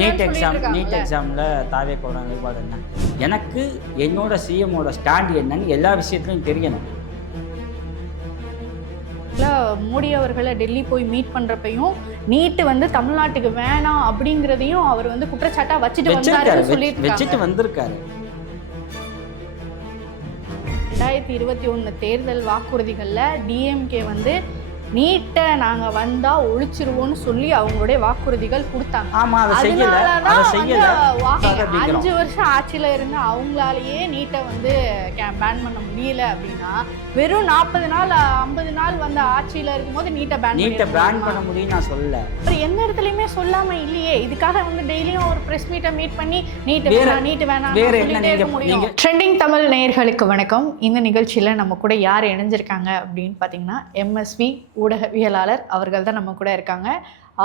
NEET எக்ஸாமில் தாவேக்கோட நிலைப்பாடு என்ன? எனக்கு என்னோட சிஎம்மோட ஸ்டாண்ட் என்னன்னு எல்லா விஷயத்துலையும் தெரியணும். மோடி அவர்களை டெல்லி போய் மீட் பண்றப்பையும் நீட்டு வந்து தமிழ்நாட்டுக்கு வேணாம் அப்படிங்கிறதையும் அவர் வந்து குற்றச்சாட்டா வச்சுட்டு வந்திருக்காரு. 2021 தேர்தல் வாக்குறுதிகள்ல டிஎம்கே வந்து நீட்டை நாங்க வந்தா ஒழிச்சிருவோம்னு சொல்லி அவங்களுடைய வாக்குறுதிகள் கொடுத்தாங்க. ஆமா, அதை செய்யல. 5 வருஷம் ஆட்சியில இருந்து அவங்களாலேயே நீட்டை வந்து பேன் பண்ண முடியல அப்படின்னா வெறும் 40 நாள் 50 நாள் வந்து ஆட்சியில இருக்கும்போது நீட்டை பேன் பண்ண முடியும் நான் சொல்லல. எந்த இடத்துலயுமே சொல்லாம இல்லையே. இதுக்காக வந்து டெய்லியும் ஒரு பிரஸ் மீட்டை மீட் பண்ணி நீட்டு வேணாம் முடியும். ட்ரெண்டிங் தமிழ் நேயர்களுக்கு வணக்கம். இந்த நிகழ்ச்சியில நம்ம கூட யார் இணைஞ்சிருக்காங்க அப்படின்னு பாத்தீங்கன்னா எம்எஸ்வி ஊடகவியலாளர் அவர்கள் தான் நம்ம கூட இருக்காங்க.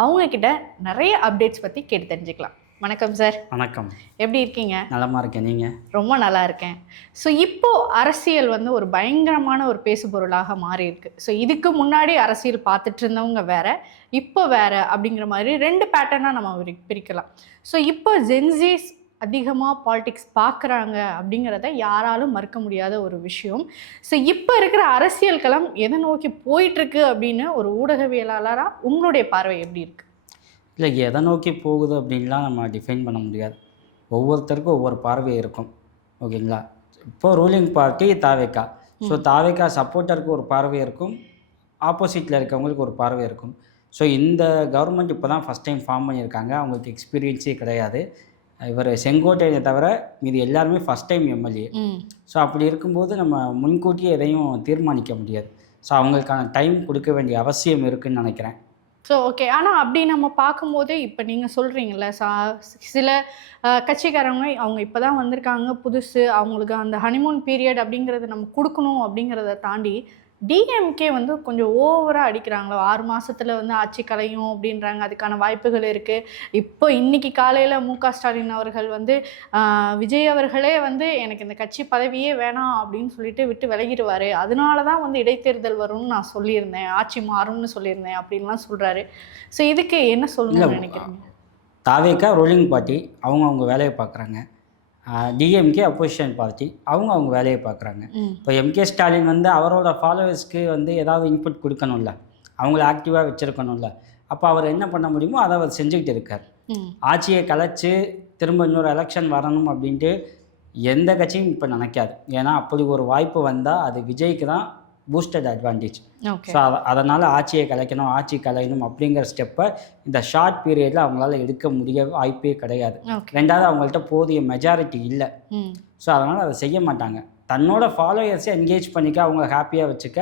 அவங்க கிட்ட நிறைய அப்டேட்ஸ் பற்றி கேட்டு தெரிஞ்சுக்கலாம். வணக்கம் சார். வணக்கம். எப்படி இருக்கீங்க? நலமா இருக்கேன். நீங்கள்? ரொம்ப நல்லா இருக்கேன். ஸோ இப்போ அரசியல் வந்து ஒரு பயங்கரமான ஒரு பேசு பொருளாக மாறி இருக்கு. ஸோ இதுக்கு முன்னாடி அரசியல் பார்த்துட்டு இருந்தவங்க வேற, இப்போ வேற அப்படிங்கிற மாதிரி 2 பேட்டர்னாக நம்ம பிரிக்கலாம். ஸோ இப்போ ஜென்ஸீஸ் அதிகமாக பாலிடிக்ஸ் பார்க்குறாங்க அப்படிங்கிறத யாராலும் மறுக்க முடியாத ஒரு விஷயம். ஸோ இப்போ இருக்கிற அரசியல் களம் எதை நோக்கி போயிட்டுருக்கு அப்படின்னு ஒரு ஊடகவியலாளராக உங்களுடைய பார்வை எப்படி இருக்குது? இல்லை, எதை நோக்கி போகுது அப்படின்லாம் நம்ம டிஃபைன் பண்ண முடியாது. ஒவ்வொருத்தருக்கும் ஒவ்வொரு பார்வை இருக்கும். ஓகேங்களா? இப்போது ரூலிங் பார்ட்டி தாவேக்கா. ஸோ தாவேக்கா சப்போர்ட்டருக்கு ஒரு பார்வை இருக்கும், ஆப்போசிட்டில் இருக்கவங்களுக்கு ஒரு பார்வை இருக்கும். ஸோ இந்த கவர்மெண்ட் இப்போ தான் ஃபஸ்ட் டைம் ஃபார்ம் பண்ணியிருக்காங்க. அவங்களுக்கு எக்ஸ்பீரியன்ஸே கிடையாது. இவர் செங்கோட்டையை தவிர மீது எல்லாருமே ஃபஸ்ட் டைம் எம்எல்ஏ. ஸோ அப்படி இருக்கும்போது நம்ம முன்கூட்டியே எதையும் தீர்மானிக்க முடியாது. ஸோ அவங்களுக்கான டைம் கொடுக்க வேண்டிய அவசியம் இருக்குதுன்னு நினைக்கிறேன். So okay. ஆனால் அப்படி நம்ம பார்க்கும்போது இப்போ நீங்கள் சொல்கிறீங்கள சில கட்சிக்காரங்க அவங்க இப்போ தான் வந்திருக்காங்க புதுசு, அவங்களுக்கு அந்த ஹனிமூன் பீரியட் அப்படிங்கிறது நம்ம கொடுக்கணும் அப்படிங்கிறத தாண்டி டிஎம்கே வந்து கொஞ்சம் ஓவராக அடிக்கிறாங்களோ. 6 மாதத்தில் வந்து ஆட்சி கலையும் அப்படின்றாங்க. அதுக்கான வாய்ப்புகள் இருக்குது. இப்போ இன்றைக்கி காலையில் மு.க. ஸ்டாலின் அவர்கள் வந்து விஜய் அவர்களே வந்து எனக்கு இந்த கட்சி பதவியே வேணாம் அப்படின்னு சொல்லிட்டு விட்டு விலகிடுவார், அதனால தான் வந்து இடைத்தேர்தல் வரும்னு நான் சொல்லியிருந்தேன், ஆட்சி மாறும்னு சொல்லியிருந்தேன் அப்படின்லாம் சொல்கிறாரு. ஸோ இதுக்கு என்ன சொல்லணும்னு நினைக்கிறீங்க? தாவேக்கா ரூலிங் பார்ட்டி, அவங்க வேலையை பார்க்குறாங்க. டிஎம்கே அப்போசிஷன் பார்ட்டி, அவங்க வேலையை பார்க்குறாங்க. இப்போ எம்கே ஸ்டாலின் வந்து அவரோட ஃபாலோவர்ஸ்க்கு வந்து ஏதாவது இன்புட் கொடுக்கணும்ல, அவங்கள ஆக்டிவாக வச்சுருக்கணும்ல. அப்போ அவர் என்ன பண்ண முடியுமோ அதை அவர் செஞ்சுக்கிட்டு இருக்கார். ஆட்சியை கலைச்சி திரும்ப இன்னொரு எலெக்ஷன் வரணும் அப்படின்ட்டு எந்த கட்சியும் இப்போ நினைக்காது. ஏன்னா அப்படி ஒரு வாய்ப்பு வந்தால் அது விஜய்க்கு தான் பூஸ்டட் அட்வான்டேஜ். ஸோ அதனால் ஆட்சியை கலைக்கணும், ஆட்சி கலையணும் அப்படிங்கிற ஸ்டெப்பை இந்த ஷார்ட் பீரியடில் அவங்களால எடுக்க முடிய வாய்ப்பே கிடையாது. 2வது அவங்கள்ட்ட போதிய மெஜாரிட்டி இல்லை. ஸோ அதனால் அதை செய்ய மாட்டாங்க. தன்னோட ஃபாலோயர்ஸை என்கேஜ் பண்ணிக்க, அவங்க ஹாப்பியாக வச்சுக்க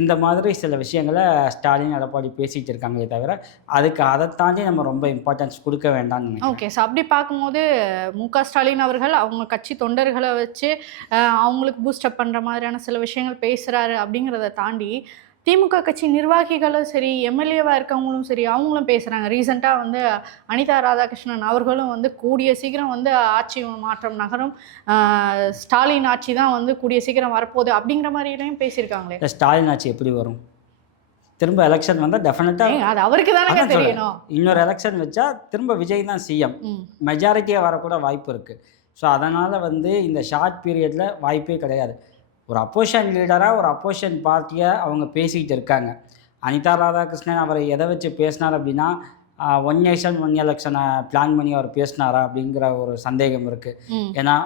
இந்த மாதிரி சில விஷயங்களை ஸ்டாலின் எடப்பாடி பேசிகிட்டு இருக்காங்களே தவிர அதுக்கு அதை தாண்டி நம்ம ரொம்ப இம்பார்ட்டன்ஸ் கொடுக்க வேண்டாம்னு. ஓகே. ஸோ அப்படி பார்க்கும்போது மு.க. ஸ்டாலின் அவர்கள் அவங்க கட்சி தொண்டர்களை வச்சு அவங்களுக்கு பூஸ்டப் பண்ணுற மாதிரியான சில விஷயங்கள் பேசுகிறாரு அப்படிங்கிறத தாண்டி திமுக கட்சி நிர்வாகிகளும் சரி, எம்எல்ஏவாக இருக்கவங்களும் சரி, அவங்களும் பேசுகிறாங்க. ரீசெண்டாக வந்து அனிதா ராதாகிருஷ்ணன் அவர்களும் வந்து கூடிய சீக்கிரம் வந்து ஆட்சி மாற்றம் நகரும், ஸ்டாலின் ஆட்சி தான் வந்து கூடிய சீக்கிரம் வரப்போகுது அப்படிங்கிற மாதிரிலையும் பேசியிருக்காங்களே. ஸ்டாலின் ஆட்சி எப்படி வரும்? திரும்ப எலெக்ஷன் வந்தால் டெஃபினட்டாக அது அவருக்கு தானே தெரியணும். இன்னொரு எலெக்ஷன் வச்சா திரும்ப விஜய் தான் சிஎம், மெஜாரிட்டியாக வரக்கூட வாய்ப்பு இருக்குது. ஸோ அதனால் வந்து இந்த ஷார்ட் பீரியடில் வாய்ப்பே கிடையாது. ஒரு அப்போசிஷன் லீடராக ஒரு அப்போசிஷன் பார்ட்டியை அவங்க பேசிக்கிட்டு இருக்காங்க. அனிதா ராதாகிருஷ்ணன் அவர் எதை வச்சு பேசினார் அப்படின்னா 1 நேஷன் 1 எலெக்ஷனை பிளான் பண்ணி அவர் பேசினாரா அப்படிங்கிற ஒரு சந்தேகம் இருக்குது. ஏன்னா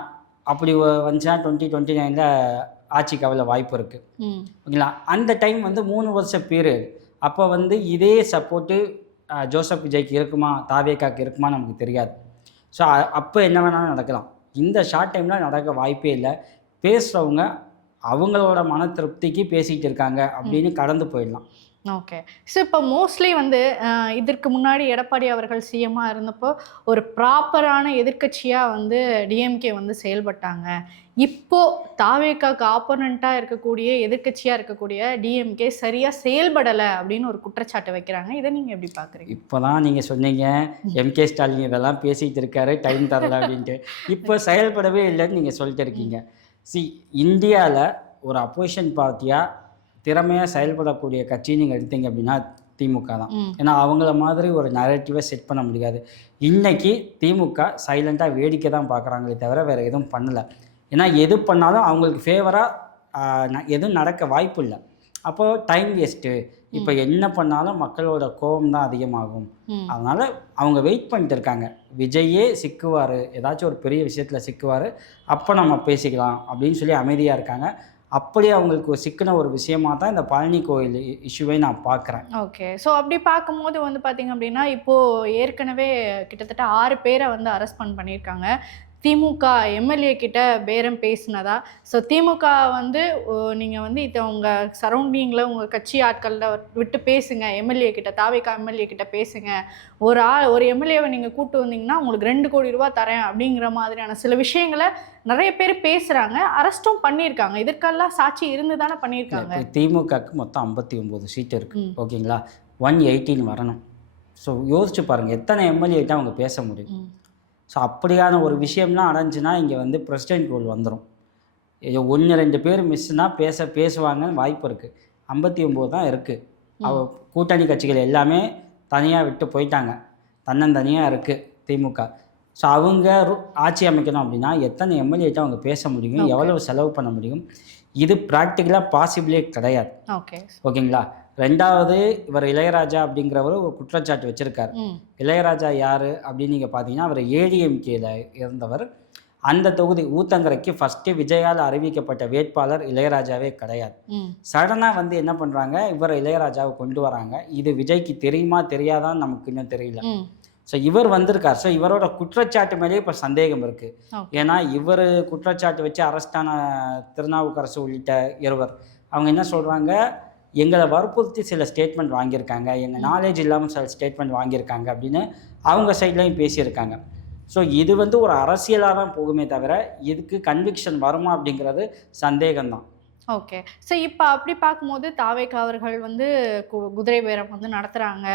அப்படி வந்துச்சுன்னா 2029 ஆட்சி கவலை வாய்ப்பு இருக்குது. ஓகேங்களா? அந்த டைம் வந்து 3 வருஷ பீரியட். அப்போ வந்து இதே சப்போர்ட்டு ஜோசப் விஜய்க்கு இருக்குமா, தாவேக்காக்கு இருக்குமா நமக்கு தெரியாது. ஸோ அப்போ என்ன வேணாலும் நடக்கலாம். இந்த ஷார்ட் டைமில் நடக்க வாய்ப்பே இல்லை. பேசுகிறவங்க அவங்களோட மன திருப்திக்கு பேசிகிட்டு இருக்காங்க அப்படின்னு கடந்து போயிடலாம். ஓகே. ஸோ இப்போ மோஸ்ட்லி வந்து இதற்கு முன்னாடி எடப்பாடி அவர்கள் சிஎம்மாக இருந்தப்போ ஒரு ப்ராப்பரான எதிர்க்கட்சியாக வந்து டிஎம்கே வந்து செயல்பட்டாங்க. இப்போது தாவேக்காக்கு ஆப்போனண்ட்டாக இருக்கக்கூடிய எதிர்க்கட்சியாக இருக்கக்கூடிய டிஎம்கே சரியாக செயல்படலை அப்படின்னு ஒரு குற்றச்சாட்டு வைக்கிறாங்க. இதை நீங்கள் எப்படி பார்க்குறீங்க? இப்போ தான் நீங்கள் சொன்னீங்க எம்கே ஸ்டாலின் இதெல்லாம் பேசிகிட்டு இருக்காரு, டைம் தரல அப்படின்ட்டு. இப்போ செயல்படவே இல்லைன்னு நீங்கள் சொல்லிட்டு இருக்கீங்க. இந்தியாவில் ஒரு அப்போசிஷன் பார்ட்டியாக திறமையாக செயல்படக்கூடிய கட்சி நீங்கள் எடுத்தீங்க அப்படின்னா திமுக தான். ஏன்னா அவங்கள மாதிரி ஒரு நரேட்டிவை செட் பண்ண முடியாது. இன்றைக்கி திமுக சைலண்ட்டாக வேடிக்கை தான் பார்க்குறாங்களே தவிர வேறு எதுவும் பண்ணலை. ஏன்னா எது பண்ணாலும் அவங்களுக்கு ஃபேவராக எதுவும் நடக்க வாய்ப்பு இல்லை. அப்போது டைம் வேஸ்ட்டு. இப்போ என்ன பண்ணாலும் மக்களோட கோபம் தான் அதிகமாகும். அதனால் அவங்க வெயிட் பண்ணிட்டு இருக்காங்க. விஜயே சிக்குவார், ஏதாச்சும் ஒரு பெரிய விஷயத்தில் சிக்குவார், அப்போ நம்ம பேசிக்கலாம் அப்படின்னு சொல்லி அமைதியாக இருக்காங்க. அப்படி அவங்களுக்கு சிக்கின ஒரு விஷயமா தான் இந்த பழனி கோயில் இஷ்யூவை நான் பார்க்குறேன். ஓகே. ஸோ அப்படி பார்க்கும்போது வந்து பார்த்திங்க அப்படின்னா, இப்போது ஏற்கனவே கிட்டத்தட்ட 6 பேரை வந்து அரெஸ்ட் பண்ணியிருக்காங்க. திமுக எம்எல்ஏ கிட்ட பேரம் பேசினதா. ஸோ திமுக வந்து நீங்கள் வந்து இதை உங்கள் சரௌண்டிங்கில் உங்கள் கட்சி ஆட்களில் விட்டு பேசுங்க, எம்எல்ஏ கிட்ட, தாவேகா எம்எல்ஏ கிட்ட பேசுங்க, ஒரு எம்எல்ஏவை நீங்கள் கூப்பிட்டு வந்தீங்கன்னா உங்களுக்கு 2 கோடி ரூபா தரேன் அப்படிங்கிற மாதிரியான சில விஷயங்களை நிறைய பேர் பேசுகிறாங்க, அரெஸ்ட்டும் பண்ணியிருக்காங்க. இதற்கெல்லாம் சாட்சி இருந்து தானே பண்ணியிருக்காங்க. திமுகவுக்கு மொத்தம் 59 சீட்டு இருக்குது, ஓகேங்களா? 118 வரணும். ஸோ யோசிச்சு பாருங்கள், எத்தனை எம்எல்ஏ அவங்க பேச முடியும்? ஸோ அப்படியான ஒரு விஷயம்லாம் அடைஞ்சுன்னா இங்கே வந்து பிரசிடென்ட் ரூல் வந்துடும். 1-2 பேர் மிஸ்னால் பேசுவாங்கன்னு வாய்ப்பு இருக்குது. 59 தான் இருக்குது. கூட்டணி கட்சிகள் எல்லாமே தனியாக விட்டு போயிட்டாங்க, தன்னந்தனியாக இருக்குது திமுக. ஸோ அவங்க ஆட்சி அமைக்கணும் அப்படின்னா எத்தனை எம்எல்ஏட்ட அவங்க பேச முடியும், எவ்வளவு செலவு பண்ண முடியும்? இது ப்ராக்டிக்கலாக பாசிபிளே கிடையாது. ஓகேங்களா? 2வது, இவர் இளையராஜா அப்படிங்கிறவர் ஒரு குற்றச்சாட்டு வச்சுருக்கார். இளையராஜா யார் அப்படின்னு நீங்கள் பார்த்தீங்கன்னா, அவர் ஏடிஎம்கேல இருந்தவர். அந்த தொகுதி ஊத்தங்கரைக்கு ஃபஸ்ட்டு விஜயால் அறிவிக்கப்பட்ட வேட்பாளர் இளையராஜாவே கிடையாது. சடனாக வந்து என்ன பண்ணுறாங்க, இவர் இளையராஜாவை கொண்டு வராங்க. இது விஜய்க்கு தெரியுமா தெரியாதான்னு நமக்கு இன்னும் தெரியல. ஸோ இவர் வந்திருக்கார். ஸோ இவரோட குற்றச்சாட்டு மேலேயே இப்போ சந்தேகம் இருக்குது. ஏன்னா இவர் குற்றச்சாட்டு வச்சு அரெஸ்டான திருநாவுக்கரசு உள்ளிட்ட இருவர் அவங்க என்ன சொல்கிறாங்க, எங்களை வற்புறுத்தி சில ஸ்டேட்மெண்ட் வாங்கியிருக்காங்க, எங்கள் நாலேஜ் இல்லாமல் சில ஸ்டேட்மெண்ட் வாங்கியிருக்காங்க அப்படின்னு அவங்க சைட்லையும் பேசியிருக்காங்க. ஸோ இது வந்து ஒரு அரசியலாக தான் போகுமே தவிர இதுக்கு கன்விக்ஷன் வருமா அப்படிங்கிறது சந்தேகம்தான். ஓகே. ஸோ இப்போ அப்படி பார்க்கும்போது தாவேகா அவர்கள் வந்து குதிரை பேரம் வந்து நடத்துகிறாங்க,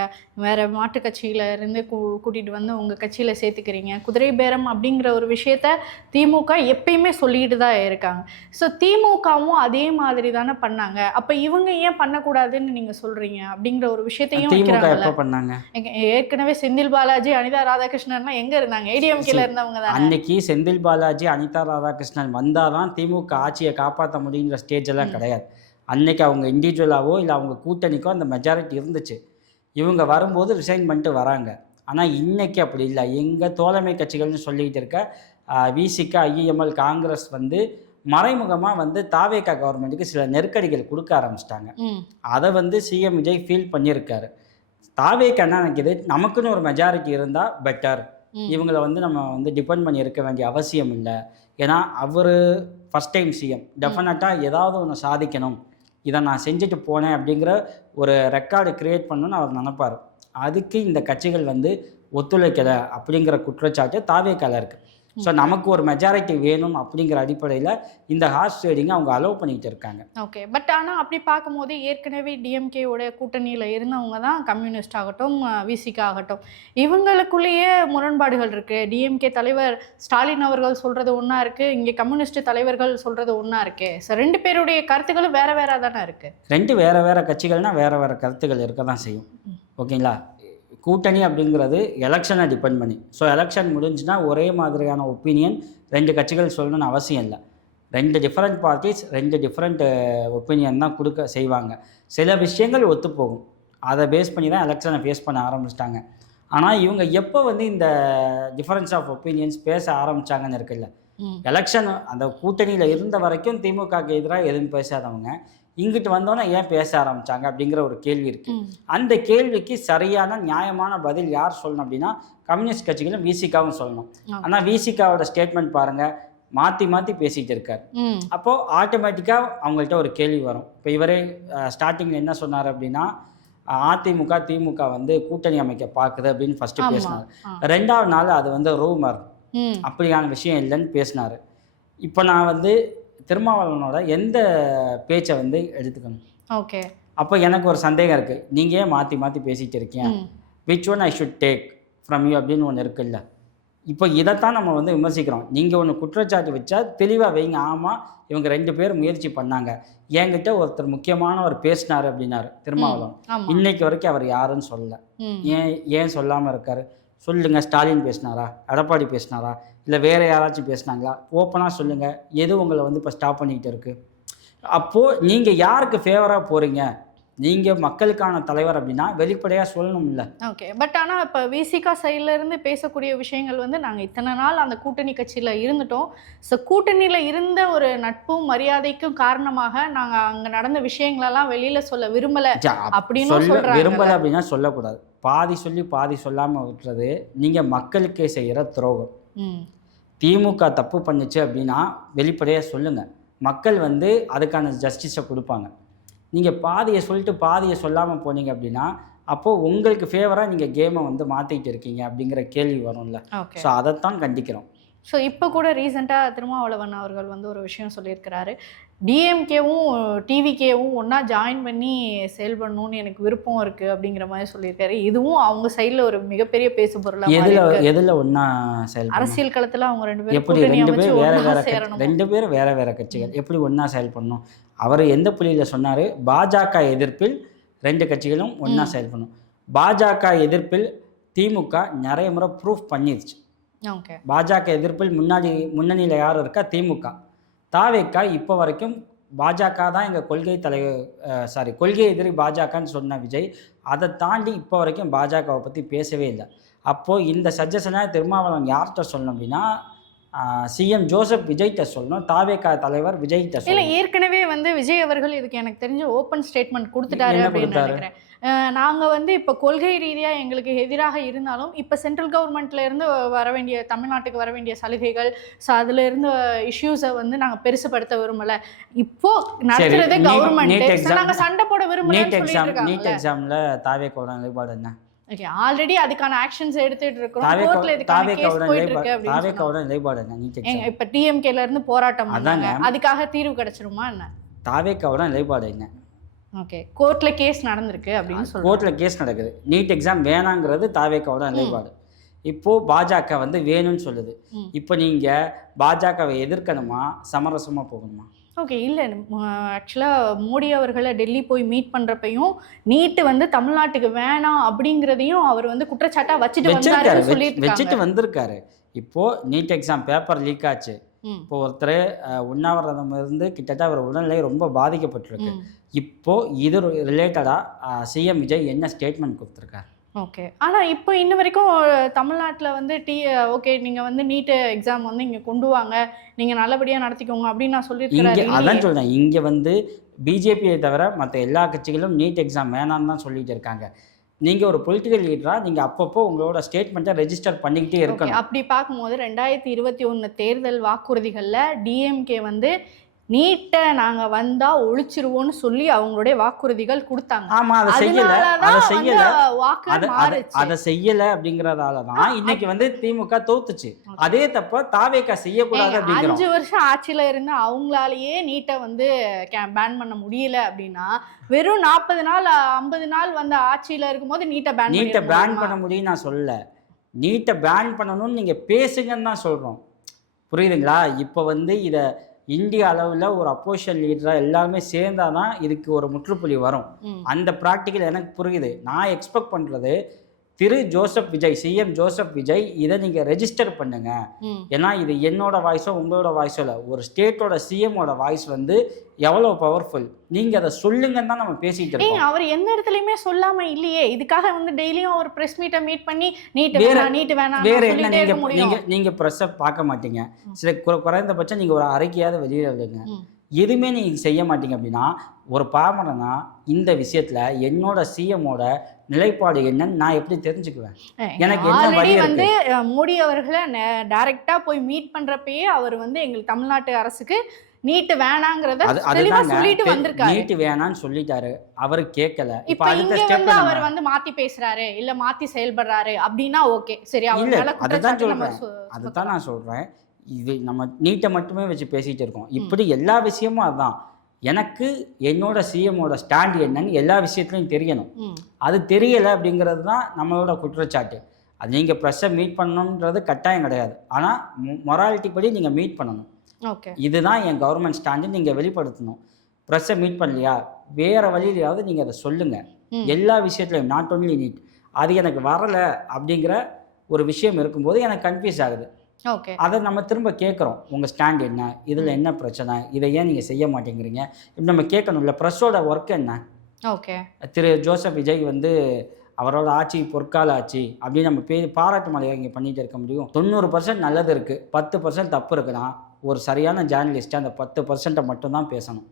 வேறு மாட்டு கட்சியில் இருந்து கூட்டிகிட்டு வந்து உங்கள் கட்சியில் சேர்த்துக்கிறீங்க, குதிரை பேரம் அப்படிங்கிற ஒரு விஷயத்த திமுக எப்பயுமே சொல்லிட்டு தான் இருக்காங்க. ஸோ திமுகவும் அதே மாதிரி தானே பண்ணாங்க, அப்போ இவங்க ஏன் பண்ணக்கூடாதுன்னு நீங்கள் சொல்கிறீங்க அப்படிங்கிற ஒரு விஷயத்தையும் பண்ணாங்க. ஏற்கனவே செந்தில் பாலாஜி, அனிதா ராதாகிருஷ்ணன்லாம் எங்கே இருந்தாங்க? ஏடிஎம்கேல இருந்தவங்க தான். அன்னைக்கு செந்தில் பாலாஜி, அனிதா ராதாகிருஷ்ணன் வந்தால் தான் திமுக ஆட்சியை காப்பாற்ற முடியுங்கிற ஸ்டேஜ் எல்லாம் கிடையாது. அன்னைக்கு அவங்க இண்டிவிஜுவலாவோ இல்லை அவங்க கூட்டணிக்கோ அந்த மெஜாரிட்டி இருந்துச்சு. இவங்க வரும்போது ரிசைன் பண்ணிட்டு வராங்க. ஆனால் இன்னைக்கு அப்படி இல்லை. எங்கள் தோழமை கட்சிகள்னு சொல்லிக்கிட்டு இருக்க விசிக, ஐஎம்எல், காங்கிரஸ் வந்து மறைமுகமாக வந்து தாவேகா கவர்மெண்ட்டுக்கு சில நெருக்கடிகள் கொடுக்க ஆரம்பிச்சிட்டாங்க. அதை வந்து சிஎம் விஜய் ஃபீல் பண்ணியிருக்காரு. தாவேகா என்ன நினைக்கிது, நமக்குன்னு ஒரு மெஜாரிட்டி இருந்தால் பெட்டர், இவங்களை வந்து நம்ம வந்து டிபெண்ட் பண்ணி இருக்க வேண்டிய அவசியம் இல்லை. ஏன்னா அவர் ஃபஸ்ட் டைம் சிஎம், டெஃபினட்டாக ஏதாவது ஒன்று சாதிக்கணும், இதை நான் செஞ்சுட்டு போனேன் அப்படிங்கிற ஒரு ரெக்கார்டு க்ரியேட் பண்ணணும்னு அவர் நினைப்பார். அதுக்கு இந்த கட்சிகள் வந்து ஒத்துழைக்கலை அப்படிங்கிற குற்றச்சாட்டு தாவேகால இருக்குது. ஸோ நமக்கு ஒரு மெஜாரிட்டி வேணும் அப்படிங்கிற அடிப்படையில் இந்த ஹார்ஸ் ட்ரேடிங்கை அவங்க அலோவ் பண்ணிக்கிட்டு இருக்காங்க. ஓகே. பட் ஆனால் அப்படி பார்க்கும்போது ஏற்கனவே டிஎம்கேவோட கூட்டணியில் இருந்தவங்க தான் கம்யூனிஸ்ட் ஆகட்டும், விசிக ஆகட்டும், இவங்களுக்குள்ளேயே முரண்பாடுகள் இருக்குது. டிஎம்கே தலைவர் ஸ்டாலின் அவர்கள் சொல்கிறது ஒன்றா இருக்குது, இங்கே கம்யூனிஸ்ட் தலைவர்கள் சொல்கிறது ஒன்றா இருக்குது. ஸோ 2 பேருடைய கருத்துக்களும் வேறு வேறு தானே இருக்குது. 2 வேறு கட்சிகள்னால் வேறு கருத்துக்கள் இருக்க தான் செய்யும். ஓகேங்களா? கூட்டணி அப்படிங்கிறது எலெக்ஷனை டிபெண்ட் பண்ணி. ஸோ எலெக்ஷன் முடிஞ்சுன்னா ஒரே மாதிரியான ஒப்பீனியன் 2 கட்சிகள் சொல்லணும்னு அவசியம் இல்லை. 2 டிஃப்ரெண்ட் பார்ட்டிஸ் 2 டிஃப்ரெண்ட் ஒப்பீனியன் தான் கொடுக்க செய்வாங்க. சில விஷயங்கள் ஒத்துப்போகும், அதை பேஸ் பண்ணி தான் எலெக்ஷனை ஃபேஸ் பண்ண ஆரம்பிச்சிட்டாங்க. ஆனால் இவங்க எப்போ வந்து இந்த டிஃபரன்ஸ் ஆஃப் ஒப்பீனியன்ஸ் பேச ஆரம்பித்தாங்கன்னு இருக்குல்ல, எலெக்ஷன் அந்த கூட்டணியில் இருந்த வரைக்கும் திமுகவுக்கு எதிராக எதுவும் பேசாதவங்க இங்கிட்டு வந்தோன்னே ஏன் பேச ஆரம்பித்தாங்க அப்படிங்கிற ஒரு கேள்வி இருக்குது. அந்த கேள்விக்கு சரியான நியாயமான பதில் யார் சொல்லணும் அப்படின்னா கம்யூனிஸ்ட் கட்சிகளும் விசிகாவும் சொல்லணும். ஆனால் விசிகாவோட ஸ்டேட்மெண்ட் பாருங்கள், மாற்றி பேசிகிட்டு இருக்கார். அப்போது ஆட்டோமேட்டிக்காக அவங்கள்ட்ட ஒரு கேள்வி வரும். இப்போ இவரே ஸ்டார்டிங்கில் என்ன சொன்னார் அப்படின்னா, அதிமுக திமுக வந்து கூட்டணி அமைக்க பார்க்குது அப்படின்னு ஃபஸ்ட்டு பேசினார். 2வது நாள் அது வந்து ரூமர், அப்படியான விஷயம் இல்லைன்னு பேசினார். இப்போ நான் வந்து திருமாவளவனோட எந்த பேச்சை வந்து எடுத்துக்கணும்? ஓகே. அப்போ எனக்கு ஒரு சந்தேகம் இருக்குது, நீங்கள் ஏன் மாற்றி பேசிகிட்டு இருக்கீங்க, which one I should take from you அப்படின்னு ஒன்று இருக்குல்ல. இப்போ இதைத்தான் நம்ம வந்து விமர்சிக்கிறோம். நீங்கள் ஒன்று குற்றச்சாட்டு வச்சா தெளிவாக வைங்க. ஆமாம், இவங்க 2 பேரும் முயற்சி பண்ணாங்க, என்கிட்ட ஒருத்தர் முக்கியமானவர் பேசினார் அப்படின்னாரு திருமாவளவன். இன்னைக்கு வரைக்கும் அவர் யாருன்னு சொல்லலை. ஏன் சொல்லாமல் இருக்காரு? சொல்லுங்க. ஸ்டாலின் பேசினாரா, எடப்பாடி பேசினாரா, இல்லை வேறு யாராச்சும் பேசினாங்களா? ஓப்பனாக சொல்லுங்கள். எது உங்களை வந்து இப்போ ஸ்டாப் பண்ணிக்கிட்டு இருக்குது? அப்போது நீங்கள் யாருக்கு ஃபேவராக போகிறீங்க? நீங்கள் மக்களுக்கான தலைவர் அப்படின்னா வெளிப்படையாக சொல்லணும்ல. ஓகே, பட் ஆனால் இப்போ விசிகா சைட்லேருந்து பேசக்கூடிய விஷயங்கள் வந்து நாங்கள் இத்தனை நாள் அந்த கூட்டணி கட்சியில் இருந்துட்டோம். ஸோ கூட்டணியில் இருந்த ஒரு நட்பும் மரியாதைக்கும் காரணமாக நாங்கள் அங்கே நடந்த விஷயங்களெல்லாம் வெளியில் சொல்ல விரும்பலை அப்படின்னு சொல்ல விரும்பலை அப்படின்னா சொல்லக்கூடாது. பாதி சொல்லி பாதி சொல்லாமல் விட்டுறது நீங்கள் மக்களுக்கே செய்கிற துரோகம். திமுக தப்பு பண்ணுச்சு அப்படின்னா வெளிப்படையாக சொல்லுங்கள். மக்கள் வந்து அதுக்கான ஜஸ்டிஸை கொடுப்பாங்க. நீங்கள் பாதியை சொல்லிட்டு பாதியை சொல்லாமல் போனீங்க அப்படின்னா அப்போது உங்களுக்கு ஃபேவராக நீங்கள் கேமை வந்து மாற்றிக்கிட்டு இருக்கீங்க அப்படிங்கிற கேள்வி வரும்ல. ஸோ அதைத்தான் கண்டிக்கிறோம். ஸோ இப்போ கூட ரீசெண்டாக திருமாவளவன் அவர்கள் வந்து ஒரு விஷயம் சொல்லியிருக்கிறாரு, டிஎம்கேவும் டிவிகேவும் ஒன்றா ஜாயின் பண்ணி செயல்படணும்னு எனக்கு விருப்பம் இருக்குது அப்படிங்கிற மாதிரி சொல்லியிருக்காரு. இதுவும் அவங்க சைடில் ஒரு மிகப்பெரிய பேசு பொருளாக எதில் ஒன்றா செயல்பட அரசியல் களத்தில் அவங்க 2 பேரும் எப்படி 2 பேர் வேறு வேறு கட்சிகள் எப்படி ஒன்றா செயல்படணும்? அவர் எந்த புள்ளியில் சொன்னார்? பாஜக எதிர்ப்பில் 2 கட்சிகளும் ஒன்றா செயல்படணும். பாஜக எதிர்ப்பில் திமுக நிறைய முறை ப்ரூஃப் பண்ணிருச்சு. பாஜக எதிர்ப்பில் முன்னணியில் யார் இருக்கா? திமுக. தாவேக்கா இப்போ வரைக்கும் பாஜக தான் எங்கள் கொள்கை எதிரி பாஜகன்னு சொன்ன விஜய் அதை தாண்டி இப்போ வரைக்கும் பாஜகவை பற்றி பேசவே இல்லை. அப்போது இந்த சஜஷனை திருமாவளவன் யார்கிட்ட சொல்லணும் அப்படின்னா சிஎம் ஜோசப் விஜய்கிட்ட சொல்லணும். தாவேக்கா தலைவர் விஜய்கிட்ட சொல்லணும். இல்லை, ஏற்கனவே வந்து விஜய் அவர்கள் இதுக்கு எனக்கு தெரிஞ்ச ஓப்பன் ஸ்டேட்மெண்ட் கொடுத்துட்டாரு அப்படின்னு நினைக்கிறேன். நாங்கள் வந்து இப்போ கொள்கை ரீதியாக எங்களுக்கு எதிராக இருந்தாலும் இப்போ சென்ட்ரல் கவர்மெண்ட்லேருந்து வர வேண்டிய தமிழ்நாட்டுக்கு வர வேண்டிய சலுகைகள், ஸோ அதில் இருந்த இஷ்யூஸை வந்து நாங்கள் பெருசுப்படுத்த விரும்பலை. இப்போ நடத்துறதே கவர்மெண்ட், நாங்கள் சண்டை போட விரும்பல. நீட் எக்ஸாமில் தாவேக்கோட நிலைப்பாடு என்ன? ஓகே, ஆல்ரெடி அதுக்கான ஆக்ஷன்ஸ் எடுத்துட்டு இருக்கோம். கோர்ட்ல இதுக்கான கேஸ் போயிட்டு இருக்கு அப்படினு தாவேக்கோட நிலைப்பாடு என்ன? நீட் எக்ஸாம் இப்ப டிஎம்கேல இருந்து போராட்டம் பண்ணாங்க, அதுக்காக தீர்வு கிடைச்சிருமா என்ன? தாவேக்கோட நிலைப்பாடு என்ன? ஓகே, கோர்ட்ல கேஸ் நடந்திருக்கு அப்படின்னு சொல்றாங்க. கோர்ட்ல கேஸ் நடக்குது. நீட் எக்ஸாம் வேணாங்கிறது தாவேக்கோட நிலைப்பாடு. இப்போது பாஜக வந்து வேணும்னு சொல்லுது. இப்போ நீங்கள் பாஜகவை எதிர்க்கணுமா சமரசமாக போகணுமா? ஓகே, இல்லை, ஆக்சுவலாக மோடி அவர்களை டெல்லி போய் மீட் பண்ணுறப்பையும் நீட்டு வந்து தமிழ்நாட்டுக்கு வேணாம் அப்படிங்கிறதையும் அவர் வந்து குற்றச்சாட்டாக வச்சுட்டு வந்திருக்காரு. இப்போது நீட் எக்ஸாம் பேப்பர் லீக் ஆச்சு. இப்போ ஒருத்தர் உண்ணாவிரதம் இருந்து கிட்டத்தட்ட அவர் உடல்நிலை ரொம்ப பாதிக்கப்பட்டிருக்கு. இப்போது இது ரிலேட்டடாக சிஎம் விஜய் என்ன ஸ்டேட்மெண்ட் கொடுத்துருக்காரு? ஓகே, ஆனால் இப்போ இன்ன வரைக்கும் தமிழ்நாட்டில் வந்து ஓகே நீங்கள் வந்து நீட்டு எக்ஸாம் வந்து இங்கே கொண்டு வாங்க, நீங்கள் நல்லபடியாக நடத்திக்கோங்க அப்படின்னு நான் சொல்லியிருக்கேன். அதான் சொல்கிறேன், இங்கே வந்து பிஜேபியை தவிர மற்ற எல்லா கட்சிகளும் நீட் எக்ஸாம் வேணான்னு தான் சொல்லிட்டு இருக்காங்க. நீங்கள் ஒரு பொலிட்டிக்கல் லீடராக நீங்கள் அப்பப்போ உங்களோட ஸ்டேட்மெண்ட்டை ரெஜிஸ்டர் பண்ணிக்கிட்டே இருக்கணும். அப்படி பார்க்கும்போது 2021 தேர்தல் வாக்குறுதிகளில் டிஎம்கே வந்து நீட்டை நாங்கள் வந்தால் ஒழிச்சிருவோன்னு சொல்லி அவங்களுடைய வாக்குறுதிகள் கொடுத்தாங்க. ஆமாம், அதை செய்யலை அப்படிங்கிறதால தான் இன்னைக்கு வந்து திமுக தோத்துச்சு. அதே தப்ப தாவேக்கா செய்யக்கூடாது. 5 வருஷம் ஆட்சியில் இருந்து அவங்களாலேயே நீட்டை வந்து பேன் பண்ண முடியல அப்படின்னா வெறும் 40 நாள் 50 நாள் வந்து ஆட்சியில் இருக்கும்போது நீட்டை பேன் பண்ண முடியும் நான் சொல்லலை. நீட்டை பேன் பண்ணணும்னு நீங்கள் பேசுங்கன்னு தான் சொல்கிறோம். புரியுதுங்களா? இப்போ வந்து இதை இந்திய அளவில் ஒரு அப்போசிஷன் லீடராக எல்லாருமே சேர்ந்தால் தான் இதுக்கு ஒரு முற்றுப்புள்ளி வரும். அந்த ப்ராக்டிக்கல் எனக்கு புரியுது. நான் எக்ஸ்பெக்ட் பண்ணுறது Joseph Vijay, CM Joseph Vijay இதை நீங்கள் ரெஜிஸ்டர் பண்ணுங்க. ஏன்னா இது என்னோட வாய்ஸோ உங்களோட வாய்ஸோ இல்லை, ஒரு ஸ்டேட்டோட சிஎம்மோட வாய்ஸ் வந்து எவ்வளோ பவர்ஃபுல். நீங்கள் அதை சொல்லுங்கன்னு தான் நம்ம பேசிட்டு இருக்கோம். அவர் எந்த இடத்துலையுமே சொல்லாமல் இல்லையே. இதுக்காக வந்து டெய்லியும் ஒரு ப்ரெஸ் மீட்டை மீட் பண்ணி நீட்டு வேணாம் வேறு என்ன நீங்கள் ப்ரெஸ்ஸை பார்க்க மாட்டீங்க. சில குறைந்தபட்சம் நீங்கள் ஒரு அறிக்கையாவது வெளியே விடுங்க. எதுவுமே நீங்கள் செய்ய மாட்டீங்க. அப்படின்னா ஒரு பாமரனா இந்த விஷயத்தில் என்னோட சிஎம்மோட நிலைப்பாடு என்னன்னு நான் எப்படி தெரிஞ்சுக்குவேன்? எனக்கு என்ன வழி வந்து மோடி அவர்களை டைரக்டா போய் மீட் பண்றப்பயே அவர் வந்து எங்களுக்கு தமிழ்நாட்டு அரசுக்கு நீட்டு வேணாங்கிறத தெளிவா சொல்லிட்டு வந்திருக்காரு. நீட்டு வேணான்னு சொல்லிட்டாரு, அவரு கேட்கல. இப்ப அடுத்த ஸ்டெப் அவர் வந்து மாத்தி பேசுறாரு இல்ல மாத்தி செயல்படுறாரு அப்படின்னா ஓகே, சரி. அதுதான் நான் சொல்றேன். இது நம்ம நீட்டை மட்டுமே வச்சு பேசிகிட்டு இருக்கோம். இப்படி எல்லா விஷயமும் அதுதான். எனக்கு என்னோட சிஎம்மோட ஸ்டாண்ட் என்னன்னு எல்லா விஷயத்துலையும் தெரியணும். அது தெரியலை அப்படிங்கிறது தான் நம்மளோட குற்றச்சாட்டு. அது நீங்கள் ப்ரெஸ்ஸை மீட் பண்ணணுன்றது கட்டாயம் கிடையாது. ஆனால் மொராலிட்டி படி நீங்கள் மீட் பண்ணணும். ஓகே. இதுதான் என் கவர்மெண்ட் ஸ்டாண்டு நீங்கள் வெளிப்படுத்தணும். ப்ரெஸ்ஸை மீட் பண்ணலையா, வேறு வழியிலையாவது நீங்கள் அதை சொல்லுங்கள். எல்லா விஷயத்துலையும் நாட் ஒன்லி நீட். அது எனக்கு வரலை அப்படிங்கிற ஒரு விஷயம் இருக்கும்போது எனக்கு கன்ஃபியூஸ் ஆகுது. ஓகே. அதை நம்ம திரும்ப கேட்குறோம், உங்கள் ஸ்டாண்ட் என்ன, இதில் என்ன பிரச்சனை, இதை ஏன் நீங்கள் செய்ய மாட்டேங்கிறீங்க, இப்படி நம்ம கேட்கணும்ல. ப்ரெஸ்ஸோட ஒர்க் என்ன? ஓகே. திரு ஜோசப் விஜய் வந்து அவரோட ஆட்சி பொற்கால ஆட்சி அப்படின்னு நம்ம பாராட்டு மலையை இங்கே பண்ணிகிட்டு இருக்க முடியும்? 90% நல்லது இருக்குது, 10% தப்பு இருக்குன்னா ஒரு சரியான ஜேர்னலிஸ்ட்டு அந்த 10%-ஐ மட்டும்தான் பேசணும்.